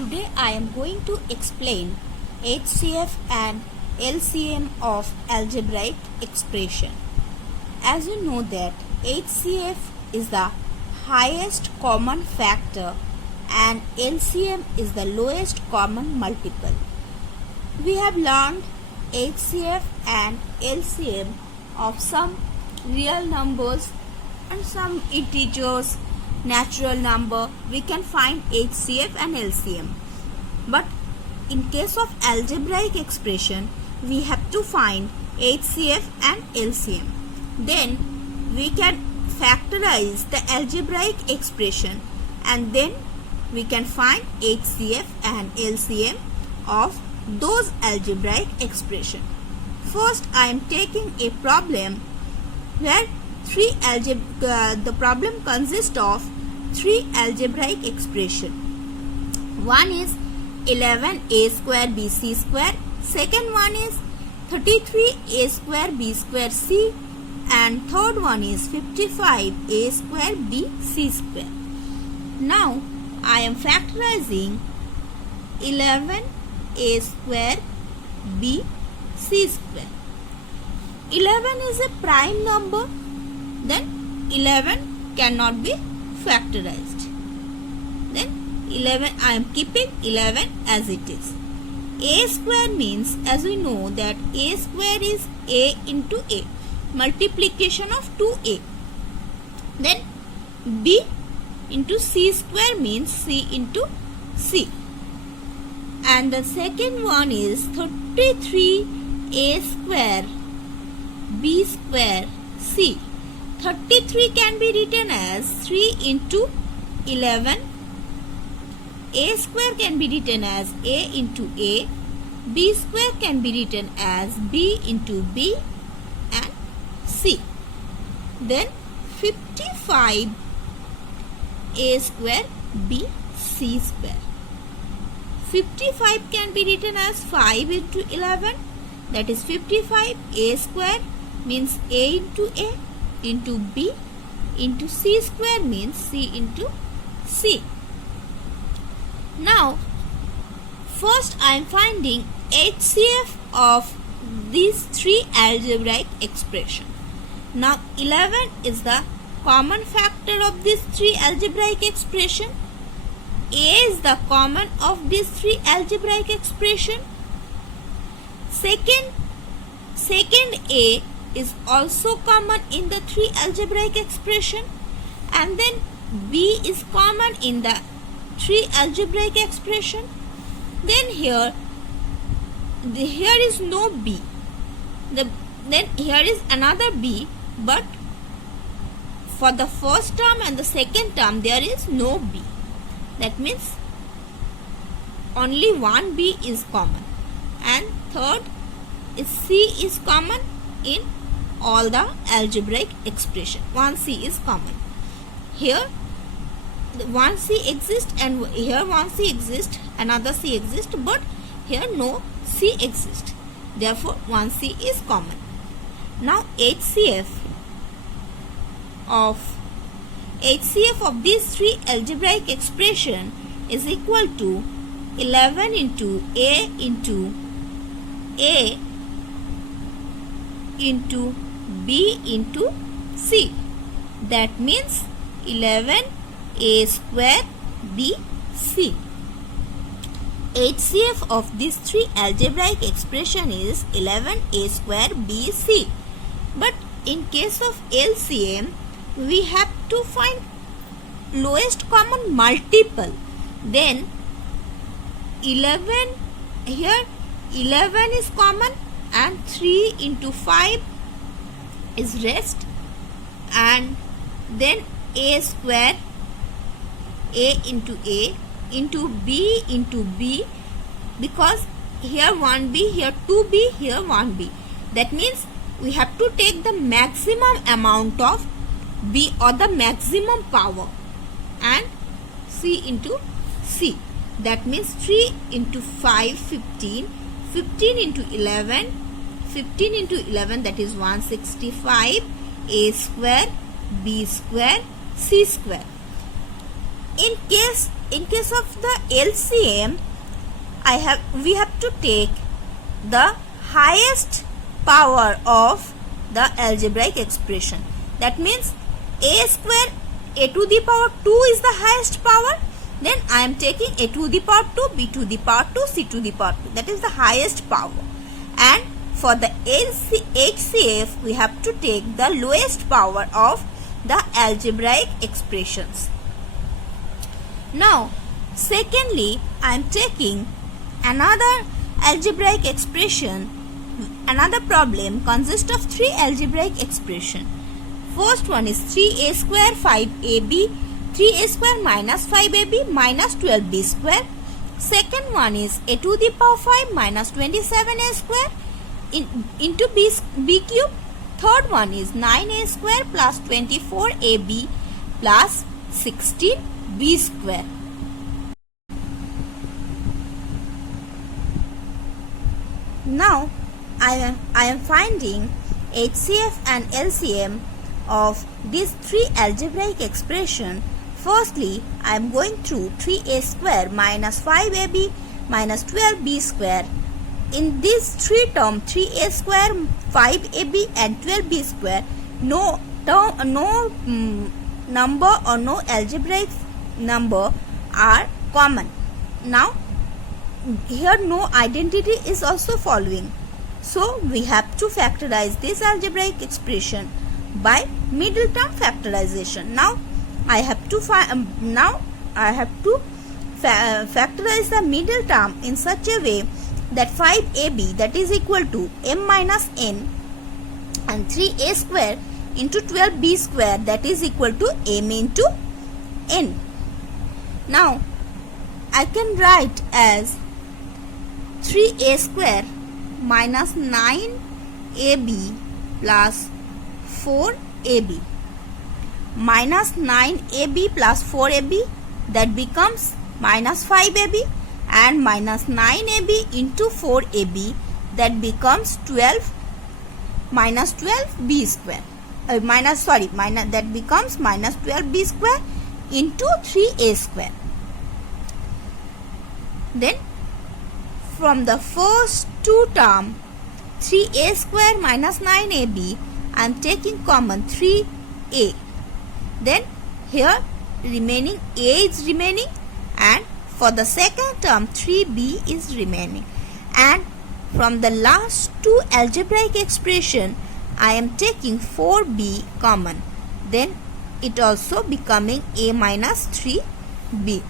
Today I am going to explain HCF and LCM of algebraic expression. As you know that HCF is the highest common factor and LCM is the lowest common multiple. We have learned HCF and LCM of some real numbers and some integers, natural number. We can find HCF and LCM. But in case of algebraic expression, we have to find HCF and LCM. Then we can factorize the algebraic expression and then we can find HCF and LCM of those algebraic expression. First, I am taking a problem where the problem consists of three algebraic expression. One is 11a square bc square, second one is 33a square b square c, and third one is 55a square bc square. Now I am factorizing 11a square bc square. 11 is a prime number, then 11 cannot be factorized. Then 11, I am keeping 11 as it is. A square means, as we know that a square is a into a, multiplication of 2a. Then b into c square means c into c. And the second one is 33a square b square c. 33 can be written as 3 into 11. A square can be written as a into a. B square can be written as b into b and c. Then 55 a square b c square. 55 can be written as 5 into 11. That is 55 a square means a into b into c square means c into c. Now first I am finding HCF of these three algebraic expression. Now 11 is the common factor of these three algebraic expression. A is the common of these three algebraic expression. Second A is also common in the three algebraic expression, and then b is common in the three algebraic expression. Then here is no b. Then here is another b, but for the first term and the second term there is no b. That means only one b is common, and third is c is common in all the algebraic expression. One c is common. Here one c exists and here one c exists, another c exists, but here no c exists. Therefore one c is common. Now HCF of these three algebraic expression is equal to 11 into a into b into c. That means 11a square b c. HCF of these three algebraic expression is 11a square b c. But in case of LCM, we have to find lowest common multiple. Then 11 is common and 3 into 5 is rest, and then a square a into b, because here 1b, here 2b, here 1b. That means we have to take the maximum amount of b or the maximum power, and c into c. That means 3 into 5, 15, 15 into 11, 15 into 11, that is 165, a square, b square, c square. In case in case of the LCM, we have to take the highest power of the algebraic expression. That means a square, a to the power 2 is the highest power. Then I am taking a to the power 2, b to the power 2, c to the power 2. That is the highest power. And for the HCF, we have to take the lowest power of the algebraic expressions. Now, secondly, I am taking another algebraic expression. Another problem consists of three algebraic expressions. First one is 3a square 5ab, 3a square minus 5ab minus 12b square. Second one is a to the power 5 minus 27a square into b cube. Third one is 9a square plus 24ab plus 16b square. Now I am finding HCF and LCM of these three algebraic expression. Firstly, I am going through 3a square minus 5ab minus 12b square. In these three terms, 3a square, 5ab and 12b square, no number or no algebraic number are common. Now here no identity is also following. So we have to factorize this algebraic expression by middle term factorization. Now I have to factorize the middle term in such a way that 5ab, that is equal to m minus n, and 3a square into 12b square, that is equal to m into n. Now I can write as 3a square minus 9ab plus 4ab minus 9ab plus 4ab, that becomes minus 5ab, and minus 9ab into 4ab, that becomes 12 minus 12b square. That becomes minus 12b square into 3a square. Then from the first two term, 3a square minus 9ab, I am taking common 3a. Then here remaining a is remaining, and for the second term 3b is remaining. And from the last two algebraic expression, I am taking 4b common. Then it also becoming a minus 3b.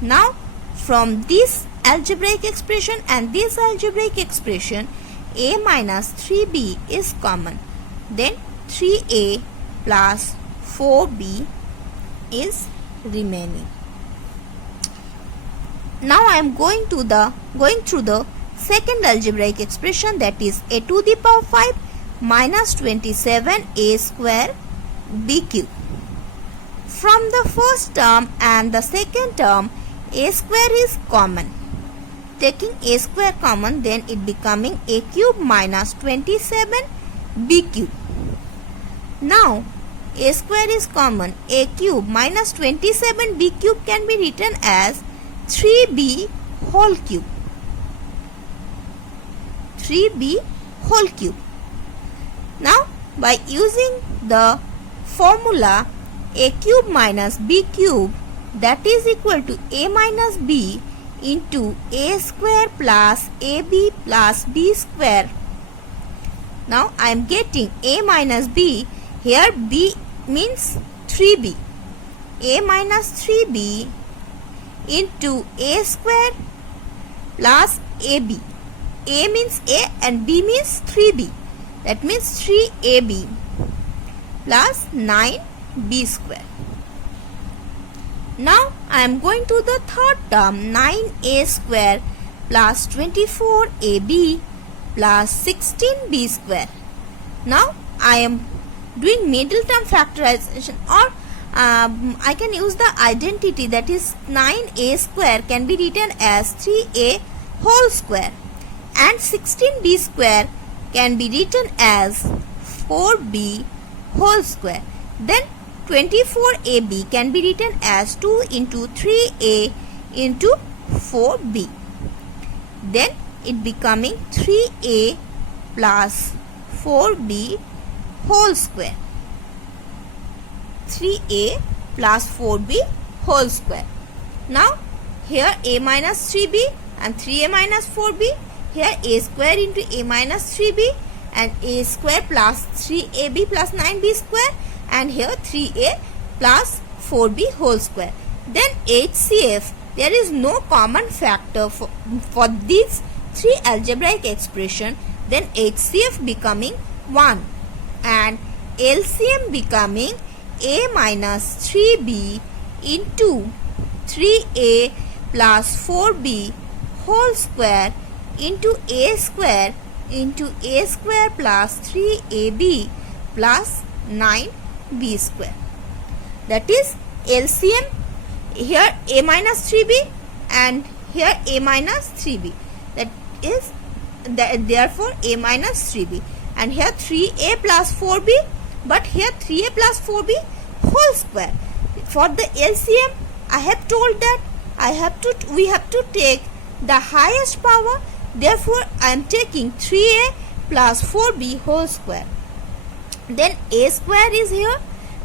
Now from this algebraic expression and this algebraic expression, a minus 3b is common. Then 3a plus 4b is remaining. Now I am going through the second algebraic expression, that is a to the power 5 minus 27a square b cube. From the first term and the second term, a square is common. Taking a square common, then it becoming a cube minus 27b cube. Now a square is common, a cube minus 27b cube can be written as 3b whole cube. 3b whole cube. Now by using the formula a cube minus b cube, that is equal to a minus b into a square plus ab plus b square. Now I am getting a minus b. Here b means 3b. A minus 3b into a square plus ab. A means a and b means 3b. That means 3ab plus 9b square. Now I am going to the third term, 9a square plus 24ab plus 16b square. Now I am doing middle term factorization, or I can use the identity, that is 9a square can be written as 3a whole square, and 16b square can be written as 4b whole square. Then 24AB can be written as 2 into 3A into 4B. Then it becoming 3A plus 4B whole square. 3A plus 4B whole square. Now here A minus 3B and 3A minus 4B. Here A square into A minus 3B and A square plus 3AB plus 9B square, and here 3A plus 4B whole square. Then HCF, there is no common factor for these three algebraic expression. Then HCF becoming 1 and LCM becoming A minus 3B into 3A plus 4B whole square into A square plus 3AB plus 9B square. That is LCM. Here A minus 3B and here A minus 3B. That is therefore A minus 3B. And here 3A plus 4B, but here 3A plus 4B whole square. For the LCM, I have told that we have to take the highest power. Therefore, I am taking 3A plus 4B whole square. Then A square is here.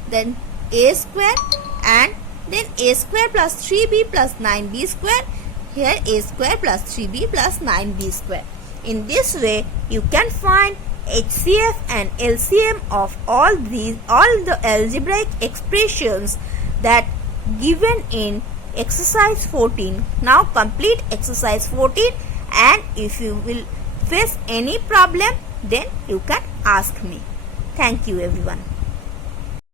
Then A square and then A square plus 3B plus 9B square. Here A square plus 3B plus 9B square. In this way, you can find HCF and LCM of all the algebraic expressions that given in exercise 14. Now complete exercise 14, and if you will face any problem, then you can ask me. Thank you everyone.